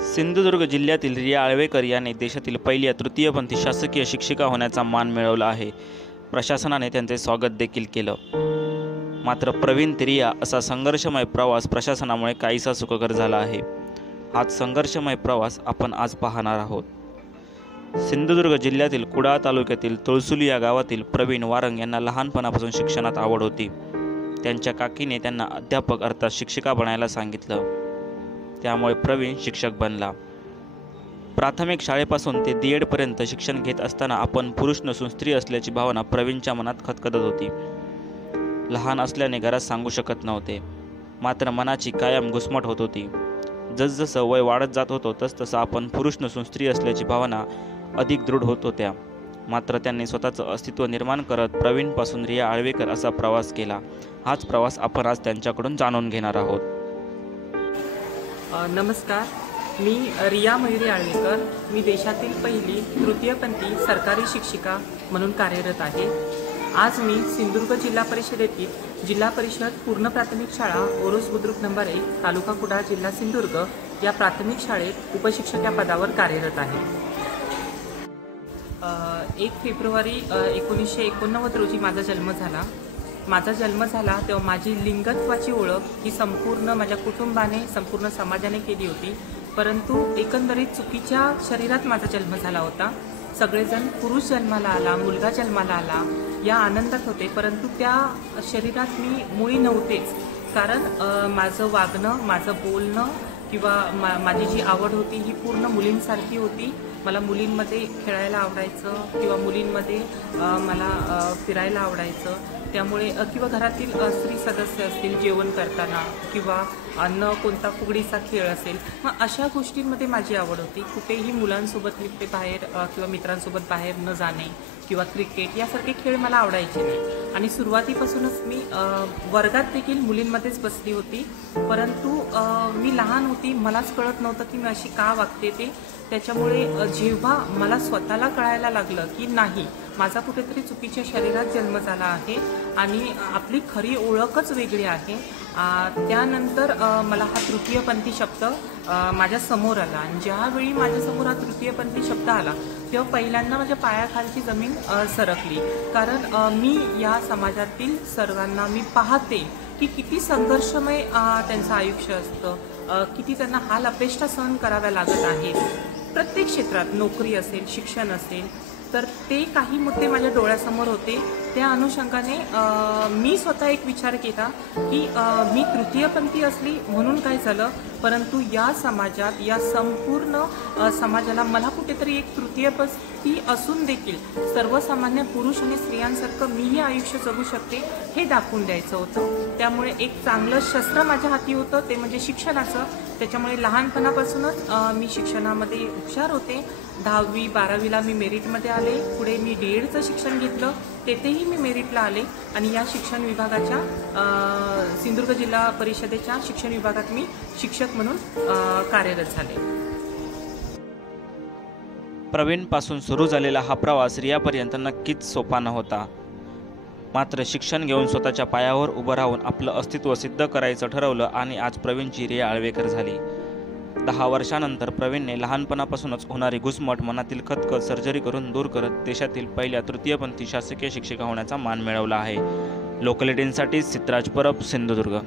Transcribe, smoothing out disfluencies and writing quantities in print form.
सिंधुदुर्ग जिल्ह्यातील रिया आळवेकर यांनी देशातील पहिल्या तृतीयपंथी शासकीय शिक्षिका होण्याचा मान मिळवला आहे। प्रशासनाने त्यांचे स्वागत देखील केलं। मात्र प्रवीण रिया असा संघर्षमय प्रवास प्रशासनामुळे काहीसा सुखकर झाला आहे। हाच संघर्षमय प्रवास आपण आज पाहणार आहोत। सिंधुदुर्ग जिल्ह्यातील कुडाळ तालुक्यातील तुळसुली या गावातील प्रवीण वारंग यांना लहानपणापासून शिक्षणात आवड होती। त्यांच्या काकीने त्यांना अध्यापक अर्थात शिक्षिका बनायला सांगितलं। त्यामुळे प्रवीण शिक्षक बनला। प्राथमिक शाळेपासून ते D.Ed पर्यंत शिक्षण घेत असताना आपण पुरुष नसून स्त्री असल्याची भावना प्रवीणच्या मनात खदखदत होती। लहान असल्याने घरात सांगू शकत नव्हते, मात्र मनाची कायम घुसमट होत होती। जसजसं वय वाढत जात होतं तसतसं आपण पुरुष नसून स्त्री असल्याची भावना अधिक दृढ होत होत्या। मात्र त्यांनी स्वतःचं अस्तित्व निर्माण करत प्रवीणपासून रिया आळवेकर असा प्रवास केला। हाच प्रवास आपण आज त्यांच्याकडून जाणून घेणार आहोत। नमस्कार, मी रिया मयुरी आळवेकर। मी देशातील पहिली तृतीयपंथी सरकारी शिक्षिका म्हणून कार्यरत आहे। आज मी सिंधुदुर्ग जिल्हा परिषदेतील जिल्हा परिषद पूर्ण प्राथमिक शाळा ओरोस बुद्रुक नंबर 1 तालुका कुडाळ जिल्हा सिंधुदुर्ग या प्राथमिक शाळेत उपशिक्षक या पदावर कार्यरत आहे। 1 फेब्रुवारी 1989 रोजी माझा जन्म झाला। तेव्हा माझी लिंगत्वाची ओळख ही संपूर्ण माझ्या कुटुंबाने संपूर्ण समाजाने केली होती, परंतु एकंदरीत चुकीच्या शरीरात माझा जन्म झाला होता। सगळेजण पुरुष जन्माला आला, मुलगा जन्माला आला या आनंदात होते, परंतु त्या शरीरात मी मुळी नव्हतेच। कारण माझं वागणं, माझं बोलणं किंवा माझी जी आवड होती ही पूर्ण मुलींसारखी होती। मला मुलींमध्ये खेळायला आवडायचं किंवा मुलींमध्ये मला फिरायला आवडायचं। त्यामुळे किंवा घरातील स्त्री सदस्य असतील जेवण करताना किंवा अन्न कोणता फुगडीचा खेळ असेल, मग अशा गोष्टींमध्ये माझी आवड होती। कुठेही मुलांसोबत मी बाहेर किंवा मित्रांसोबत बाहेर न जाणे किंवा क्रिकेट यासारखे खेळ मला आवडायचे नाही। आणि सुरुवातीपासूनच मी वर्गात देखील मुलींमध्येच बसली होती, परंतु मी लहान होती, मलाच कळत नव्हतं की मी अशी का वागते ते। त्याच्यामुळे जेव्हा मला स्वतःला कळायला लागलं की नाही, माझा कुठेतरी चुकीच्या शरीरात जन्म झाला आहे आणि आपली खरी ओळखच वेगळी आहे, त्यानंतर मला हा तृतीयपंथी शब्द माझ्या समोर आला। आणि ज्यावेळी माझ्यासमोर हा तृतीयपंथी शब्द आला तेव्हा पहिल्यांदा माझ्या पायाखालची जमीन सरकली। कारण मी या समाजातील सर्वांना मी पाहते की किती संघर्षमय त्यांचं आयुष्य असतं, किती त्यांना हाल अपेष्टा सहन कराव्या लागत आहेत। प्रत्येक क्षेत्रात नोकरी असेल, शिक्षण असेल, तर ते काही मुद्दे माझ्या डोळ्यासमोर होते। त्या अनुषंगाने मी स्वतः एक विचार केला की मी तृतीयपंथी असली म्हणून काय झालं, परंतु या समाजात या संपूर्ण समाजाला मला कुठेतरी एक तृतीयपंथी असून देखील सर्वसामान्य पुरुष आणि स्त्रियांसारखं मीही आयुष्य जगू शकते हे दाखवून द्यायचं होतं। त्यामुळे एक चांगलं शस्त्र माझ्या हाती होतं, ते म्हणजे शिक्षणाचं। त्याच्यामुळे लहानपणापासूनच मी शिक्षणामध्ये हुशार होते। 10वी 12वीला मी मेरिटमध्ये आले। पुढे मी D.Edचं शिक्षण घेतलं, तेथेही मी मेरिटला आले आणि या शिक्षण विभागाच्या सिंधुदुर्ग जिल्हा परिषदेच्या शिक्षण विभागात मी शिक्षक म्हणून कार्यरत झाले। प्रवीणपासून सुरू झालेला हा प्रवास रियापर्यंत नक्कीच सोपा नव्हता। मात्र शिक्षण घेऊन स्वतःच्या पायावर उभं राहून आपलं अस्तित्व सिद्ध करायचं ठरवलं आणि आज प्रवीणची रिया आळवेकर झाली। 10 वर्षानंतर प्रवीणने लहानपणापासूनच होणारी घुसमट, मनातील खदखद सर्जरी करून दूर करत देशातील पहिल्या तृतीयपंथी शासकीय शिक्षिका होण्याचा मान मिळवला आहे। लोकल 18साठी सिद्धराज परब, सिंधुदुर्ग।